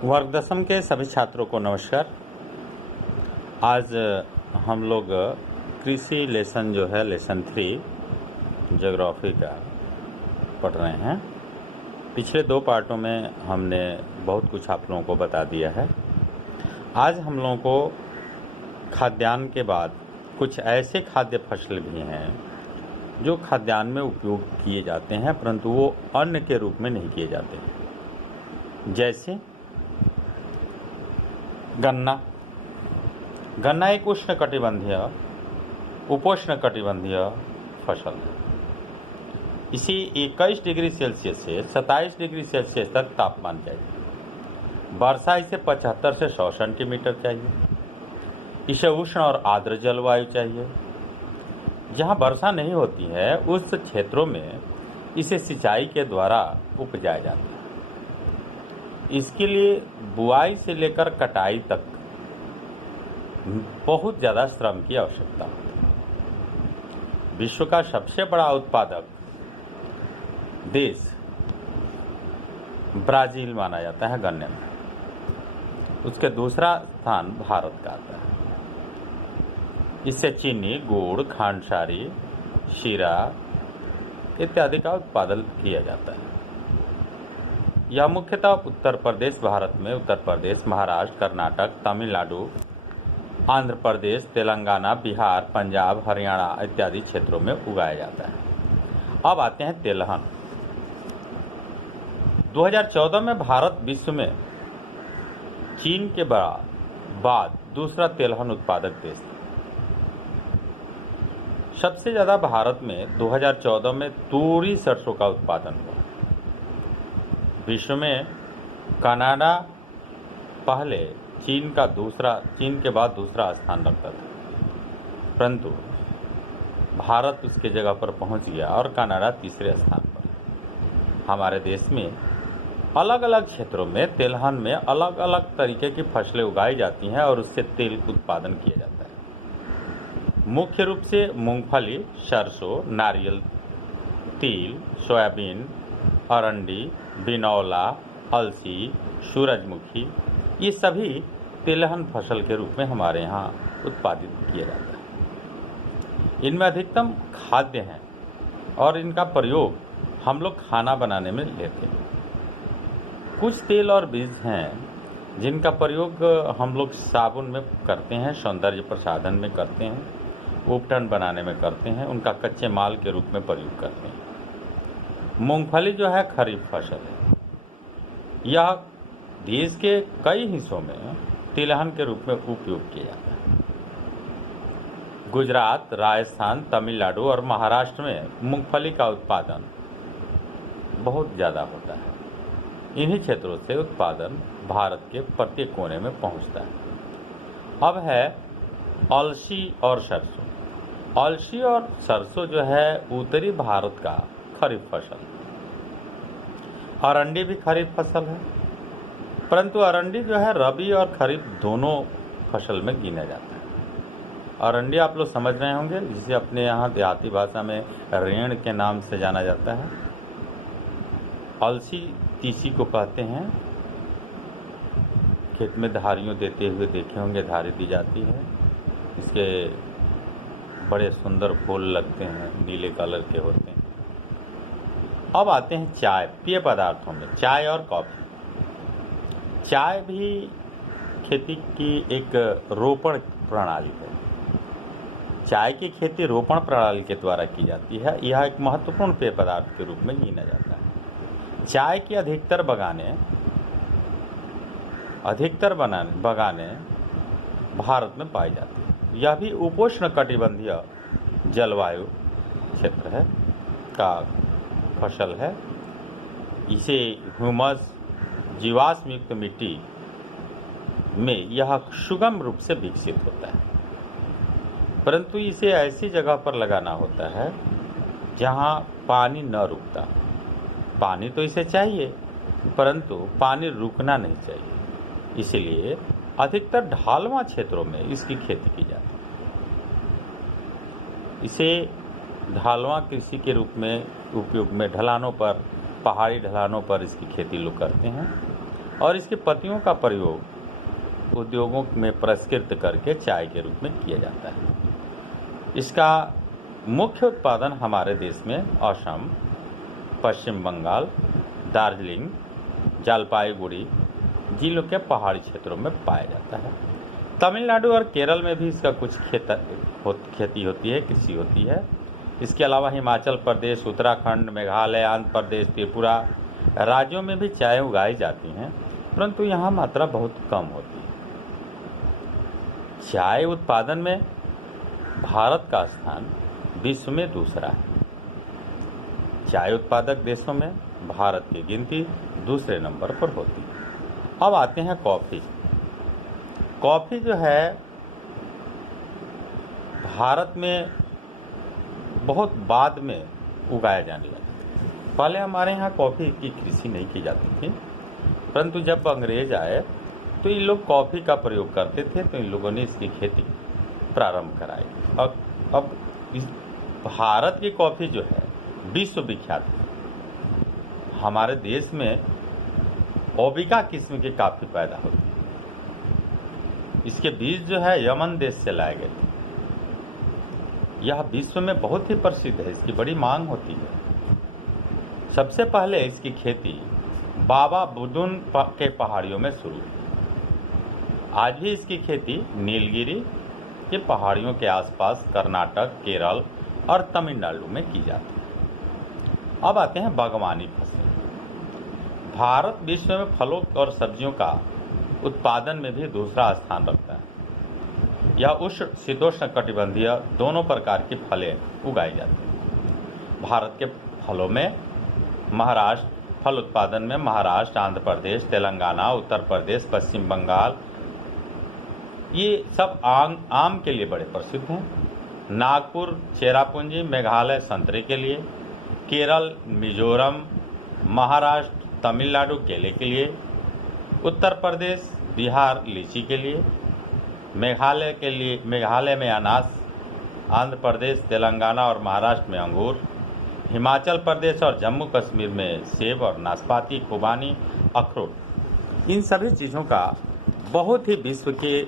वर्ग दसम के सभी छात्रों को नमस्कार। आज हम लोग कृषि लेसन जो है लेसन 3 ज्योग्राफी का पढ़ रहे हैं। पिछले 2 पार्टों में हमने बहुत कुछ आप लोगों को बता दिया है। आज हम लोगों को खाद्यान्न के बाद कुछ ऐसे खाद्य फसल भी हैं जो खाद्यान्न में उपयोग किए जाते हैं, परंतु वो अन्न के रूप में नहीं किए जाते हैं। जैसे गन्ना एक उपोष्ण कटिबंधीय फसल है। इसी 21 डिग्री सेल्सियस से 27 डिग्री सेल्सियस तक तापमान चाहिए। वर्षा इसे 75 से 100 सेंटीमीटर चाहिए। इसे उष्ण और आर्द्र जलवायु चाहिए। जहाँ वर्षा नहीं होती है उस क्षेत्रों में इसे सिंचाई के द्वारा उपजाया जाता है। इसके लिए बुआई से लेकर कटाई तक बहुत ज़्यादा श्रम की आवश्यकता होती है। विश्व का सबसे बड़ा उत्पादक देश ब्राज़ील माना जाता है गन्ने में। उसके दूसरा स्थान भारत का आता है। इससे चीनी, गुड़, खांडसारी, शीरा इत्यादि का उत्पादन किया जाता है। यह मुख्यतः उत्तर प्रदेश, भारत में उत्तर प्रदेश, महाराष्ट्र, कर्नाटक, तमिलनाडु, आंध्र प्रदेश, तेलंगाना, बिहार, पंजाब, हरियाणा इत्यादि क्षेत्रों में उगाया जाता है। अब आते हैं तेलहन। 2014 में भारत विश्व में चीन के बाद दूसरा तेलहन उत्पादक देश था। सबसे ज़्यादा भारत में 2014 में तूरी सरसों का उत्पादन हुआ। विश्व में कनाडा पहले चीन के बाद दूसरा स्थान रखता था, परंतु भारत उसके जगह पर पहुंच गया और कनाडा तीसरे स्थान पर। हमारे देश में अलग अलग क्षेत्रों में तेलहन में अलग अलग तरीके की फसलें उगाई जाती हैं और उससे तेल उत्पादन किया जाता है। मुख्य रूप से मूंगफली, सरसों, नारियल, तिल, सोयाबीन, अरंडी, बिनौला, अलसी, सूरजमुखी ये सभी तिलहन फसल के रूप में हमारे यहाँ उत्पादित किया जाता है। इनमें अधिकतम खाद्य हैं और इनका प्रयोग हम लोग खाना बनाने में लेते हैं। कुछ तेल और बीज हैं जिनका प्रयोग हम लोग साबुन में करते हैं, सौंदर्य प्रसाधन में करते हैं, उपटन बनाने में करते हैं, उनका कच्चे माल के रूप में प्रयोग करते हैं। मूंगफली जो है खरीफ फसल है। यह देश के कई हिस्सों में तिलहन के रूप में उपयोग किया जाता है। गुजरात, राजस्थान, तमिलनाडु और महाराष्ट्र में मूंगफली का उत्पादन बहुत ज़्यादा होता है। इन्हीं क्षेत्रों से उत्पादन भारत के प्रत्येक कोने में पहुंचता है। अब है अलसी और सरसों। अलसी और सरसों जो है उत्तरी भारत का खरीफ फसल। अरंडी भी खरीफ फसल है, परंतु अरंडी जो है रबी और खरीफ दोनों फसल में गिना जाता है। अरंडी आप लोग समझ रहे होंगे, जिसे अपने यहाँ देहाती भाषा में रेण के नाम से जाना जाता है। अलसी तीसी को कहते हैं। खेत में धारियों देते हुए देखे होंगे, धारी दी जाती है। इसके बड़े सुंदर फूल लगते हैं, नीले कलर के होते हैं। अब आते हैं चाय, पेय पदार्थों में चाय और कॉफ़ी। चाय भी खेती की एक रोपण प्रणाली है। चाय की खेती रोपण प्रणाली के द्वारा की जाती है। यह एक महत्वपूर्ण पेय पदार्थ के रूप में गिना जाता है। चाय की अधिकतर बगानें भारत में पाई जाती है। यह भी उपोष्ण कटिबंधीय जलवायु क्षेत्र है का फसल है। इसे ह्यूमस, जीवाश्म युक्त मिट्टी में यह सुगम रूप से विकसित होता है, परंतु इसे ऐसी जगह पर लगाना होता है जहां पानी न रुकता। पानी तो इसे चाहिए, परंतु पानी रुकना नहीं चाहिए। इसलिए अधिकतर ढालवां क्षेत्रों में इसकी खेती की जाती है। इसे ढालवां कृषि के रूप में उपयोग में ढलानों पर, पहाड़ी ढलानों पर इसकी खेती लोग करते हैं। और इसकी पत्तियों का प्रयोग उद्योगों में प्रसंस्कृत करके चाय के रूप में किया जाता है। इसका मुख्य उत्पादन हमारे देश में असम, पश्चिम बंगाल, दार्जिलिंग, जलपाईगुड़ी जिलों के पहाड़ी क्षेत्रों में पाया जाता है। तमिलनाडु और केरल में भी इसका कुछ खेती होती है, कृषि होती है। इसके अलावा हिमाचल प्रदेश, उत्तराखंड, मेघालय, आंध्र प्रदेश, त्रिपुरा राज्यों में भी चाय उगाई जाती हैं, परंतु यहाँ मात्रा बहुत कम होती है। चाय उत्पादन में भारत का स्थान विश्व में दूसरा है। चाय उत्पादक देशों में भारत की गिनती दूसरे नंबर पर होती है। अब आते हैं कॉफ़ी। कॉफ़ी जो है भारत में बहुत बाद में उगाया जाने लगा। पहले हमारे यहाँ कॉफ़ी की कृषि नहीं की जाती थी, परंतु जब अंग्रेज आए तो इन लोग कॉफ़ी का प्रयोग करते थे, तो इन लोगों ने इसकी खेती प्रारंभ कराई। अब इस भारत की कॉफ़ी जो है विश्व विख्यात है। हमारे देश में ओबिका किस्म की काफ़ी पैदा होती है। इसके बीज जो है यमन देश से लाए गए थे। यह विश्व में बहुत ही प्रसिद्ध है, इसकी बड़ी मांग होती है। सबसे पहले इसकी खेती बाबा बुदुन के पहाड़ियों में शुरू हुई। आज भी इसकी खेती नीलगिरी के पहाड़ियों के आसपास कर्नाटक, केरल और तमिलनाडु में की जाती है। अब आते हैं बागवानी फसलें। भारत विश्व में फलों और सब्जियों का उत्पादन में भी दूसरा स्थान रखता है। यह उष्ण शीतोष्ण कटिबंधीय दोनों प्रकार की फलें उगाई जाती हैं। भारत के फलों में फल उत्पादन में महाराष्ट्र, आंध्र प्रदेश, तेलंगाना, उत्तर प्रदेश, पश्चिम बंगाल ये सब आम के लिए बड़े प्रसिद्ध हैं। नागपुर, चेरापूंजी, मेघालय संतरे के लिए, केरल, मिजोरम, महाराष्ट्र, तमिलनाडु केले के लिए, उत्तर प्रदेश, बिहार लीची के लिए, मेघालय में अनास, आंध्र प्रदेश, तेलंगाना और महाराष्ट्र में अंगूर, हिमाचल प्रदेश और जम्मू कश्मीर में सेब और नाशपाती, खुबानी, अखरोट। इन सभी चीज़ों का बहुत ही विश्व के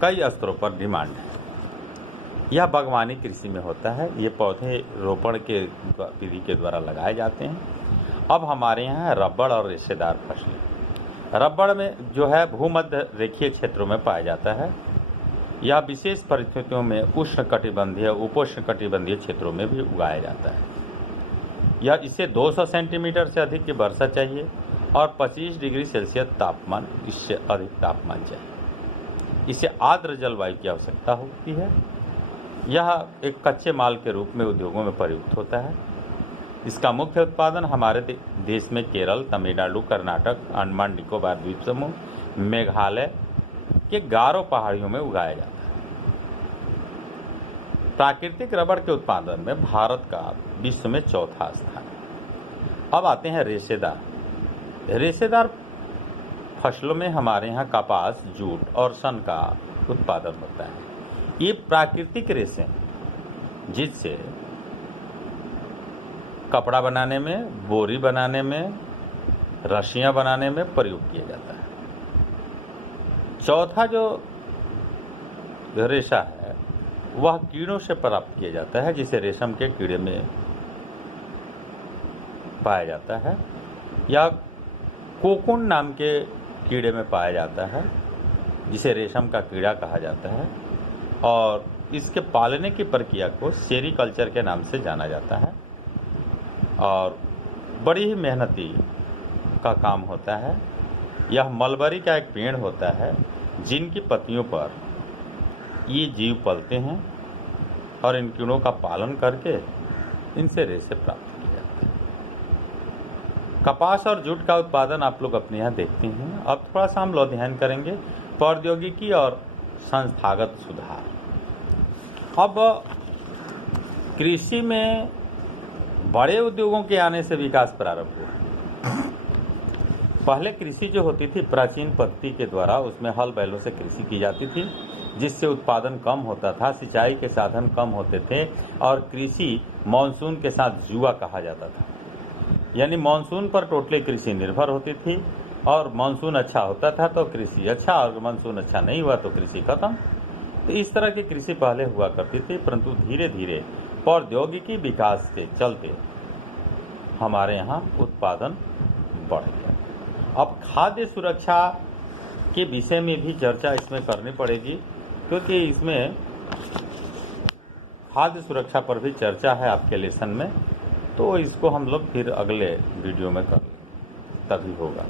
कई स्तरों पर डिमांड है। यह बागवानी कृषि में होता है। ये पौधे रोपण के विधि के द्वारा लगाए जाते हैं। अब हमारे यहाँ रबड़ और रेशेदार फसलें। रबड़ में जो है भूमध्य रेखीय क्षेत्रों में पाया जाता है। यह विशेष परिस्थितियों में उष्ण कटिबंधीय, उपोष्ण कटिबंधीय क्षेत्रों में भी उगाया जाता है। यह इसे 200 सेंटीमीटर से अधिक की वर्षा चाहिए और 25 डिग्री सेल्सियस तापमान, इससे अधिक तापमान चाहिए। इसे आर्द्र जलवायु की आवश्यकता होती है। यह एक कच्चे माल के रूप में उद्योगों में प्रयुक्त होता है। इसका मुख्य उत्पादन हमारे देश में केरल, तमिलनाडु, कर्नाटक, अंडमान निकोबार द्वीप समूह, मेघालय के गारो पहाड़ियों में उगाया जाता है। प्राकृतिक रबड़ के उत्पादन में भारत का विश्व में चौथा स्थान है। अब आते हैं रेशेदार। रेशेदार फसलों में हमारे यहाँ कपास, जूट और सन का उत्पादन होता है। ये प्राकृतिक रेशे जिससे कपड़ा बनाने में, बोरी बनाने में, रस्सियाँ बनाने में प्रयोग किया जाता है। चौथा जो रेशा है वह कीड़ों से प्राप्त किया जाता है, जिसे रेशम के कीड़े में पाया जाता है या कोकून नाम के कीड़े में पाया जाता है, जिसे रेशम का कीड़ा कहा जाता है। और इसके पालने की प्रक्रिया को सेरीकल्चर के नाम से जाना जाता है और बड़ी ही मेहनती का काम होता है। यह मलबरी का एक पेड़ होता है जिनकी पत्तियों पर ये जीव पलते हैं और इन कीड़ों का पालन करके इनसे रेशे प्राप्त किए जाते हैं। कपास और जूट का उत्पादन आप लोग अपने यहाँ देखते हैं। अब थोड़ा सा हम लोग अध्ययन करेंगे प्रौद्योगिकी और संस्थागत सुधार। अब कृषि में बड़े उद्योगों के आने से विकास प्रारंभ हुआ। पहले कृषि जो होती थी प्राचीन पद्धति के द्वारा, उसमें हल बैलों से कृषि की जाती थी, जिससे उत्पादन कम होता था, सिंचाई के साधन कम होते थे और कृषि मानसून के साथ जुआ कहा जाता था। यानी मानसून पर टोटली कृषि निर्भर होती थी और मानसून अच्छा होता था तो कृषि अच्छा, और मानसून अच्छा नहीं हुआ तो कृषि खत्म। तो इस तरह की कृषि पहले हुआ करती थी, परंतु धीरे धीरे प्रौद्योगिकी विकास के चलते हमारे यहाँ उत्पादन बढ़ गया। अब खाद्य सुरक्षा के विषय में भी चर्चा इसमें करनी पड़ेगी, क्योंकि इसमें खाद्य सुरक्षा पर भी चर्चा है आपके लेसन में, तो इसको हम लोग फिर अगले वीडियो में कर लें, तभी होगा।